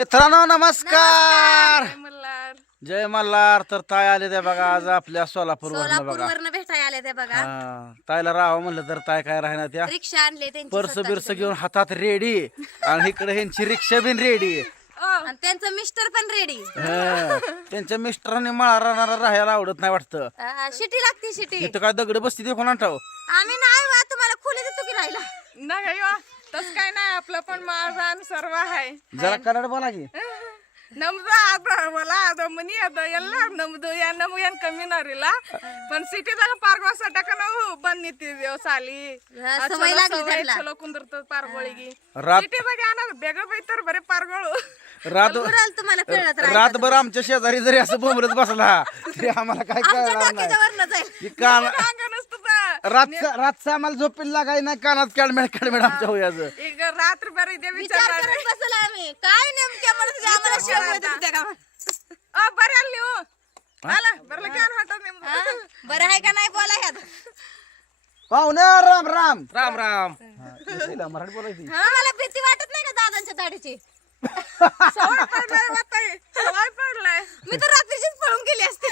मित्रांनो नमस्कार. जय मल्हार. जय मल्हार. तर ताई आले ते बघा आज आपल्या सोलापूरवरनं बघा. सोलापूरवरनं भेटायला आले ते बघा. ताईला राहावं म्हणलं तर ताई काय राहणार त्या रिक्षा आणले त्यांची पर्स स्वतःची बिरस घेऊन हातात रेडी आणि इकडे ह्यांची रिक्षा बिन रेडी. आणि त्यांचं मिस्टर पण रेडी. त्यांच्या मिस्टरांनी मळा राहणारा राहायला आवडत नाही वाटतं. शिटी लागते शिटी. इथं काय दगड बसती ते कोणा ठाव. आम्ही नाही वा तुम्हाला खोली देतो की राहिला. नाही वा तस काय नाही आपलं पण माझा सर्व आहे जरा कन्नड बोला की. ನಮ್ದು ಅದ ಅದ ಮನಿ ಅದ ಎಲ್ಲ ನಮ್ದು ನಮ್ಗೆ ಏನ್ ಕಮ್ಮಿನ ಇರಲಿಲ್ಲ पण ಸಿಟಿದಾಗ ಪಾರ್ಕ್ ಸಟಕ ನಾವು ಬಂದ್ ನಿಂತಿದ್ದೇವ್ ಸಾಲಿ ಸವೈ लागली त्यांना. ಚಲೋ ಕುಂದಿರ್ತದ ಪಾರ್ಕ್ಗಳಿಗೆ रात ಸಿಟಿದಾಗ ಏನಾದ್ರು ಬೇಗ ಬೈತಾರ ಬರೀ ಪಾರ್ಕ್ಗಳು रात तुम्हाला कळत राहील. रातभर आमच्या शेजारी जरी असं बोंबलत बसला तरी आम्हाला काय आमच्या कळणार नाही. डोक्यावरनं जाईल. की कान ಹಂಗ ಅನಸ್ತದ रातचं आम्हाला झोपेल लागाय नाही कानात काढमेड आमच्या होयाचं. ಈಗ ರಾತ್ರಿ ಬೇರೆ ಇದೇ विचार ವಿಚಾರ करत बसला आम्ही काय नेमक्या म्हणत होते आम्हाला शेवट देते का? ಬರ್ರಿ ಅಲ್ಲಿ ನೀವು ಅಲ್ಲ ಬರ್ಲಿಕ್ಕೆ ಏನ್ ಹೊಂಟದ ನಿಮ್ದು हा? बरं आहे का नाही बोला ह्यात. पाहुणे राम राम राम राम. मराठी बोलायची. आम्हाला भीती वाटत नाही का दादांच्या दाढीची? सवय पडलाय बाताई सवय पडलाय मी तर रात्रीचीच पळून गेली असते.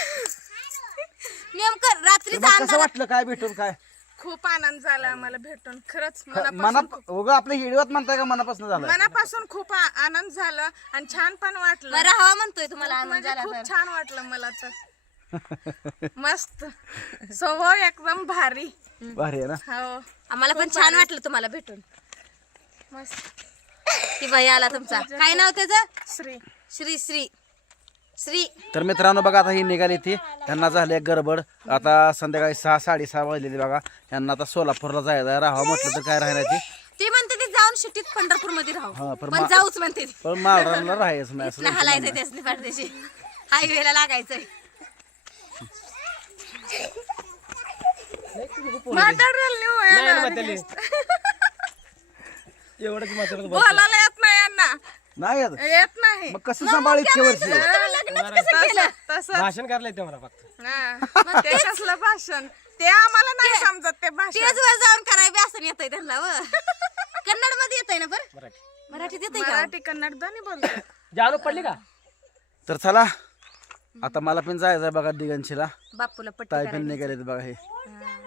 नेमकं रात्रीचा मग कसं अंधार. वाटलं काय भेटून काय खूप आनंद झाला आम्हाला भेटून खरंच मना मनापासून उगा आपल्या हिडवत म्हणताय का मनापासून झालं. मनापासून खूप आनंद झाला आणि छान पण वाटलं बरं हवा म्हणतोय तुम्हाला आनंद म्हणजे झाला खूप तर. छान वाटलं मला तर मस्त स्वभाव एकदम भारी भारी आहे ना. हो आम्हाला पण छान वाटलं तुम्हाला भेटून. मस्त की बाई आला तुमचा काय नाव त्याचं? श्री श्री श्री श्री. तर मित्रांनो बघा आता ही निघाली ती त्यांना झाले गडबड. आता संध्याकाळी 6-6:30 वाजलेली बघा. त्यांना आता सोलापूरला जायचं राहावं म्हटलं तर काय राहणार ती. ती म्हणते ती जाऊन शिटीत पंढरपूर मध्ये हा, राहू पण पण जाऊच म्हणते ती. पण माळरानला राहायचं नाही असं. इथलं हलायचंय त्यासनी पाठदेशी हायवेला लागायचंय. माताड्याला नेऊ बोलायला येत नाही यांना नाही येत. येत नाही मग कसं सांभाळ इतके वर्ष. लग्नच कसं केलं? तसं भाषण करायला ते मला फक्त हा. ते कसलं भाषण ते आम्हाला नाही समजत ते भाषण तेच वर जाऊन करायला असं येतंय त्यांना व. कन्नड मध्ये येतंय ना बरं? मराठी मराठीत येतंय का? मराठी कन्नड दोन्ही बोलतो जानू पडली का तर चला आता मला पण जायचंय बघा दिगंशीला. बापूला पट्टी ताई पण करायला. निघाले बघा हे. हा.